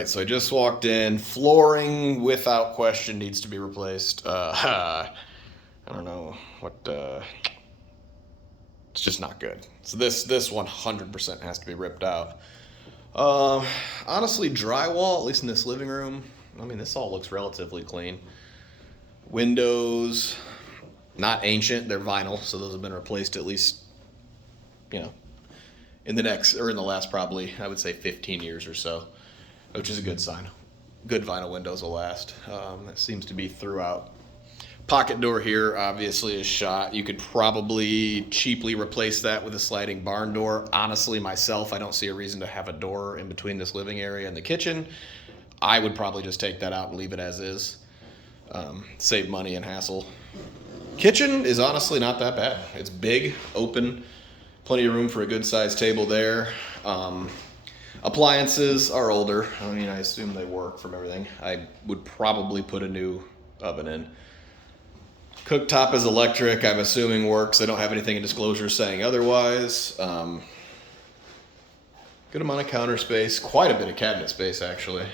right, so I just walked in. Flooring, without question, needs to be replaced. I don't know what. It's just not good. So this 100% has to be ripped out. Uh, Honestly, drywall, at least in this living room. I mean, this all looks relatively clean. Windows, not ancient. They're vinyl, so those have been replaced at least, you know, in the last probably I would say 15 years or so, which is a good sign. Good vinyl windows will last. That seems to be throughout. Pocket door here obviously is shot. You could probably cheaply replace that with a sliding barn door. Honestly, myself, I don't see a reason to have a door in between this living area and the kitchen. I would probably just take that out and leave it as is. Save money and hassle. Kitchen is honestly not that bad. It's big, open, plenty of room for a good sized table there. Appliances are older. I mean, I assume they work from everything. I would probably put a new oven in. Cooktop is electric. I'm assuming works. I don't have anything in disclosure saying otherwise. Good amount of counter space. Quite a bit of cabinet space, actually.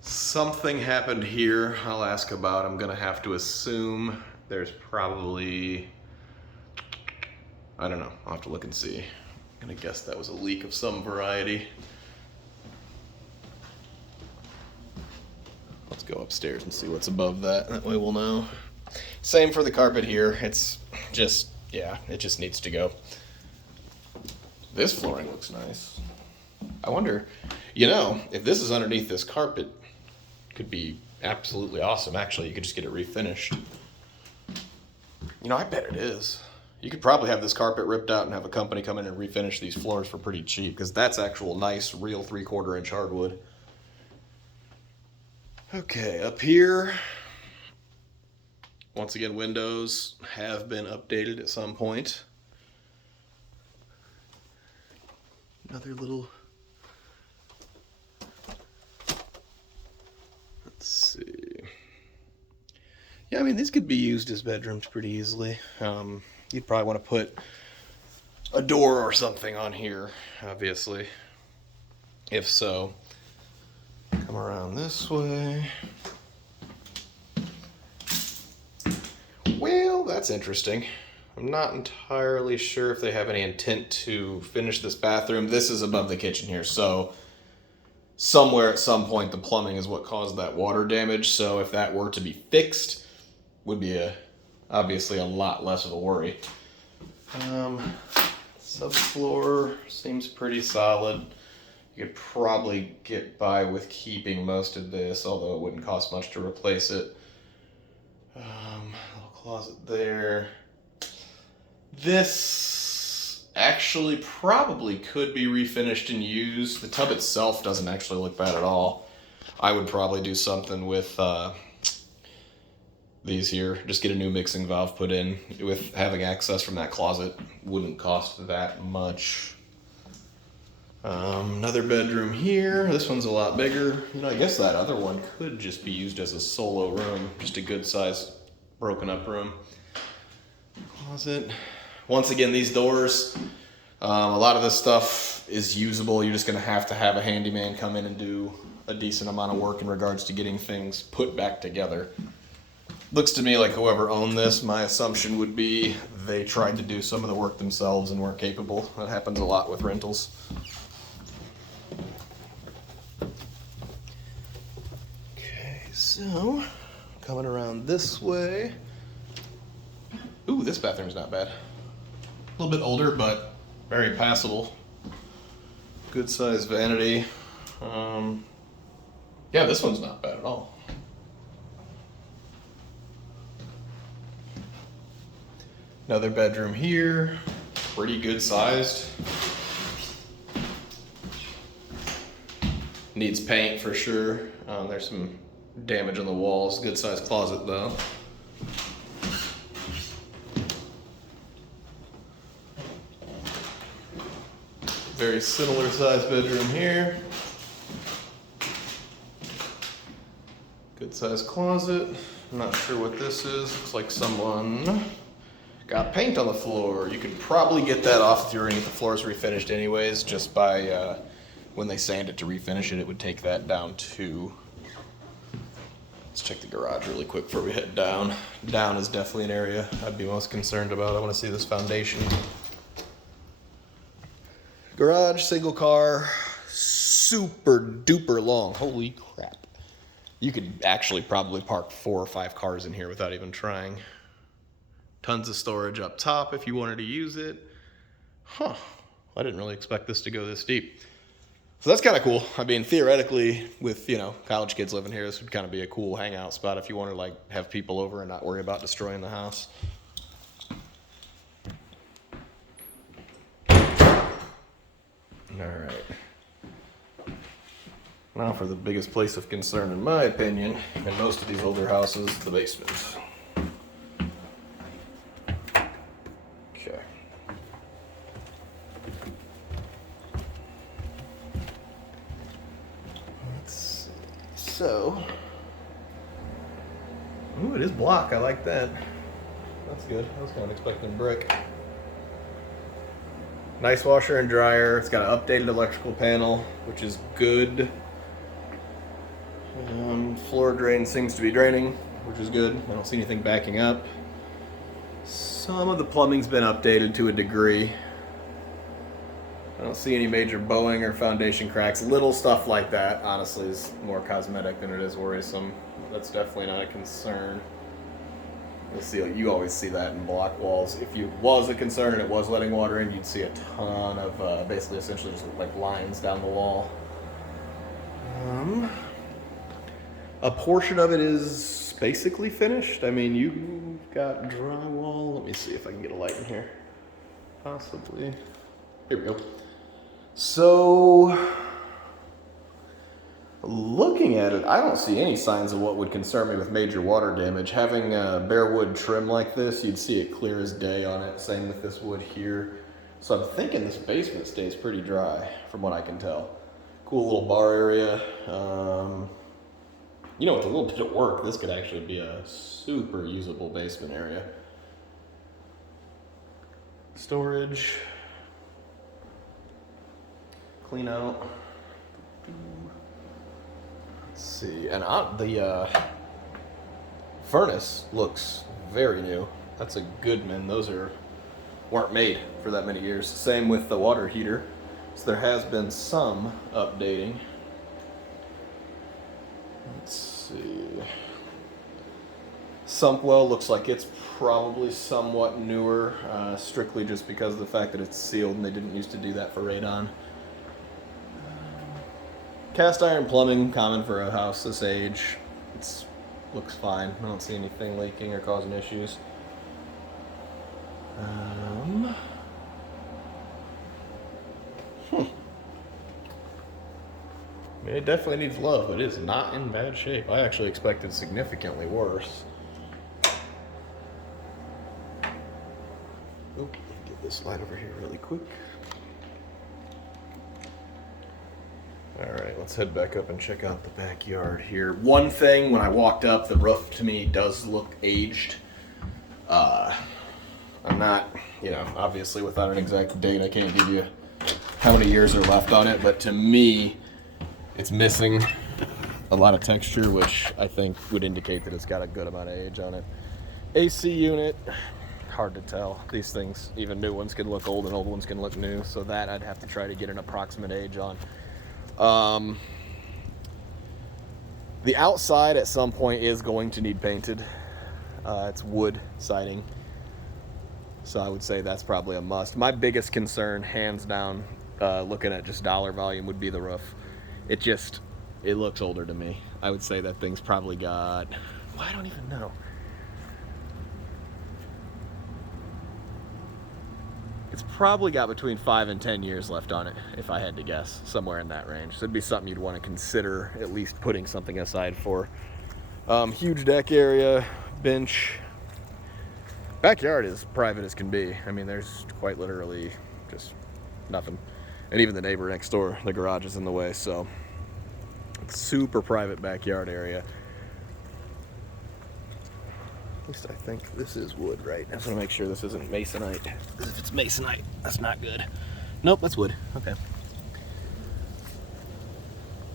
Something happened here I'll ask about. I'm going to have to assume there's probably, I don't know. I'll have to look and see. I'm going to guess that was a leak of some variety. Let's go upstairs and see what's above that. That way we'll know. Same for the carpet here. It's just, yeah, it just needs to go. This flooring looks nice. I wonder, if this is underneath this carpet, could be absolutely awesome. Actually, you could just get it refinished. I bet it is. You could probably have this carpet ripped out and have a company come in and refinish these floors for pretty cheap, because that's actual nice, real 3/4 inch hardwood. Okay, up here, once again, windows have been updated at some point. Another little, let's see. Yeah, I mean, these could be used as bedrooms pretty easily. You'd probably want to put a door or something on here, obviously. If so, come around this way. Well, that's interesting. I'm not entirely sure if they have any intent to finish this bathroom. This is above the kitchen here, so somewhere at some point the plumbing is what caused that water damage. So if that were to be fixed, would be obviously a lot less of a worry. Subfloor seems pretty solid. You could probably get by with keeping most of this, although it wouldn't cost much to replace it. Little closet there. This actually probably could be refinished and used. The tub itself doesn't actually look bad at all. I would probably do something with these here. Just get a new mixing valve put in. With having access from that closet, wouldn't cost that much. Another bedroom here. This one's a lot bigger. I guess that other one could just be used as a solo room. Just a good size broken up room. Closet. Once again, these doors, a lot of this stuff is usable. You're just going to have a handyman come in and do a decent amount of work in regards to getting things put back together. Looks to me like whoever owned this, my assumption would be they tried to do some of the work themselves and weren't capable. That happens a lot with rentals. Okay, so coming around this way. Ooh, this bathroom's not bad. A little bit older, but very passable. Good size vanity. Yeah, this one's not bad at all. Another bedroom here, pretty good sized. Needs paint for sure. There's some damage on the walls. Good sized closet though. Very similar sized bedroom here. Good sized closet. I'm not sure what this is. Looks like someone Got paint on the floor. You could probably get that off if you were going to get the floors refinished anyways, just by when they sand it to refinish it, it would take that down too. Let's check the garage really quick before we head down. Down is definitely an area I'd be most concerned about. I want to see this foundation. Garage, single car, super duper long. Holy crap. You could actually probably park 4 or 5 cars in here without even trying. Tons of storage up top if you wanted to use it. Huh, I didn't really expect this to go this deep. So that's kind of cool. I mean, theoretically, with, you know, college kids living here, this would kind of be a cool hangout spot if you want to, like, have people over and not worry about destroying the house. All right. Now for the biggest place of concern, in my opinion, in most of these older houses, the basement. Okay. Let's see. So, ooh, it is block. I like that. That's good. I was kind of expecting brick. Nice washer and dryer. It's got an updated electrical panel, which is good. Floor drain seems to be draining, which is good. I don't see anything backing up. Some of the plumbing's been updated to a degree. I don't see any major bowing or foundation cracks. Little stuff like that, honestly, is more cosmetic than it is worrisome. That's definitely not a concern. You'll see, you always see that in block walls. If it was a concern and it was letting water in, you'd see a ton of basically essentially just like lines down the wall. A portion of it is basically finished. I mean, you've got drywall. Let me see if I can get a light in here. Possibly. Here we go. So, looking at it, I don't see any signs of what would concern me with major water damage. Having bare wood trim like this, you'd see it clear as day on it. Same with this wood here. So I'm thinking this basement stays pretty dry, from what I can tell. Cool little bar area. You know, with a little bit of work, this could actually be a super usable basement area. Storage. Clean out. Let's see, and the furnace looks very new. That's a Goodman. Those weren't made for that many years. Same with the water heater. So there has been some updating. Let's see. Sump well looks like it's probably somewhat newer, strictly just because of the fact that it's sealed and they didn't used to do that for radon. Cast iron plumbing, common for a house this age. It looks fine. I don't see anything leaking or causing issues. I mean, it definitely needs love, but it is not in bad shape. I actually expected significantly worse. Oop, get this light over here really quick. All right, let's head back up and check out the backyard here. One thing, when I walked up, the roof to me does look aged. I'm not, you know, obviously without an exact date, I can't give you how many years are left on it, but to me, it's missing a lot of texture, which I think would indicate that it's got a good amount of age on it. AC unit, hard to tell. These things, even new ones can look old and old ones can look new, so that I'd have to try to get an approximate age on. The outside at some point is going to need painted. It's wood siding, so I would say that's probably a must. My biggest concern, hands down, looking at just dollar volume, would be the roof. It looks older to me. I would say that thing's probably got, well, I don't even know. It's probably got between 5 and 10 years left on it, if I had to guess, somewhere in that range. So it'd be something you'd want to consider at least putting something aside for. Huge deck area, bench. Backyard is private as can be. I mean, there's quite literally just nothing. And even the neighbor next door, the garage is in the way, so it's super private backyard area. least I think this is wood, right? I just want to make sure this isn't masonite. Because if it's masonite, that's not good. Nope, that's wood. Okay.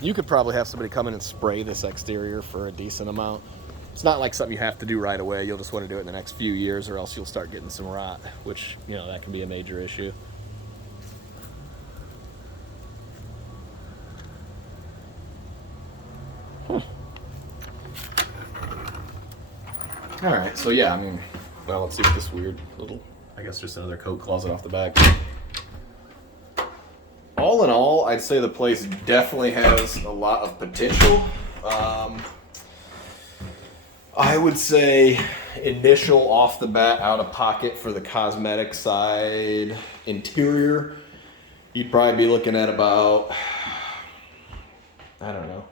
You could probably have somebody come in and spray this exterior for a decent amount. It's not like something you have to do right away. You'll just want to do it in the next few years, or else you'll start getting some rot, which, you know, that can be a major issue. All right, so yeah, I mean, well, let's see what this weird little, I guess just another coat closet off the back. All in all, I'd say the place definitely has a lot of potential. I would say initial off the bat out of pocket for the cosmetic side interior, you'd probably be looking at about, I don't know.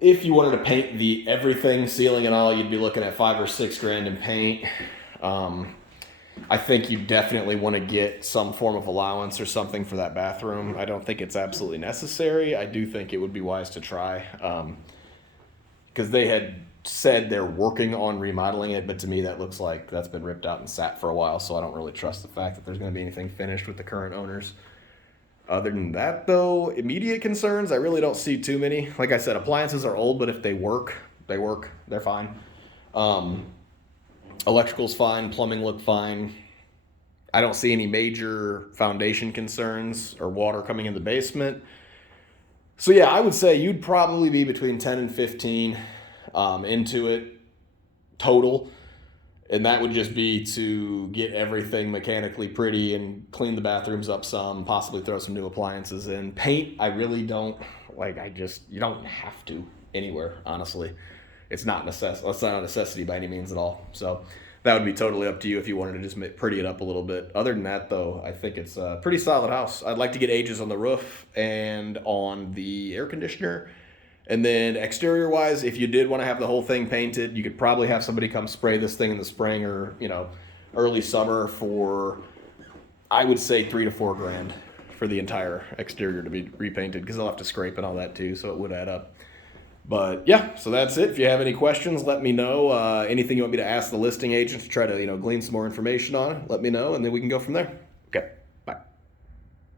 If you wanted to paint the everything, ceiling and all, you'd be looking at $5 or $6 grand in paint. I think you definitely want to get some form of allowance or something for that bathroom. I don't think it's absolutely necessary. I do think it would be wise to try. Because they had said they're working on remodeling it, but to me that looks like that's been ripped out and sat for a while, so I don't really trust the fact that there's going to be anything finished with the current owners. Other than that, though, immediate concerns, I really don't see too many. Like I said, appliances are old, but if they work, they're fine. Electrical's fine, plumbing looked fine. I don't see any major foundation concerns or water coming in the basement. So yeah, I would say you'd probably be between 10 and 15 into it total. And that would just be to get everything mechanically pretty and clean the bathrooms up some, possibly throw some new appliances in. Paint, I really don't, you don't have to anywhere, honestly. It's not a necessity by any means at all. So that would be totally up to you if you wanted to just pretty it up a little bit. Other than that, though, I think it's a pretty solid house. I'd like to get ages on the roof and on the air conditioner. And then exterior-wise, if you did want to have the whole thing painted, you could probably have somebody come spray this thing in the spring or, early summer for, I would say, $3 to $4 grand for the entire exterior to be repainted, because they'll have to scrape and all that too, so it would add up. But yeah, so that's it. If you have any questions, let me know. Anything you want me to ask the listing agent to try to, glean some more information on, let me know, and then we can go from there.